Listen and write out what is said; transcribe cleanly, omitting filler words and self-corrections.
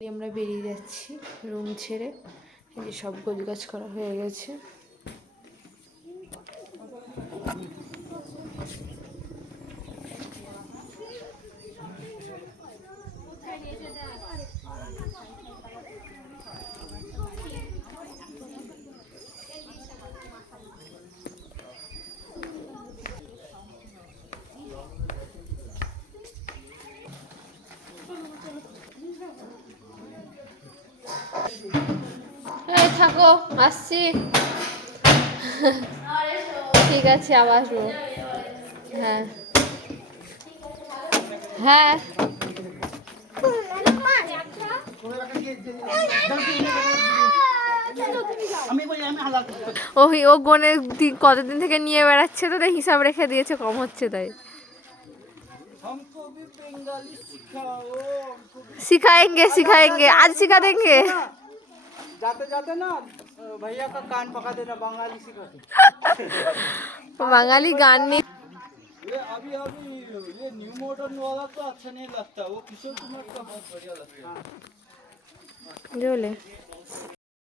আমরা বেরিয়ে যাচ্ছি রুম ছেড়ে। এই যে সব গোছগাছ করা হয়ে গেছে। এই থাকো, আসছি। ঠিক আছে, আবার আসবো। হ্যাঁ হ্যাঁ। ওই ও গনে কতদিন থেকে নিয়ে বেড়াচ্ছে, তো হিসাব রেখে দিয়েছে, কম হচ্ছে তাই। सिखाएंगे सिखाएंगे, आज सिखा देंगे। जाते जाते ना भैया का कान पका देना, बंगाली सिखा। बंगाली गान नहीं। ये अभी अभी ये न्यू मॉडर्न वाला तो अच्छा नहीं लगता, वो किशोर कुमार का बहुत बढ़िया लगता है। जो ले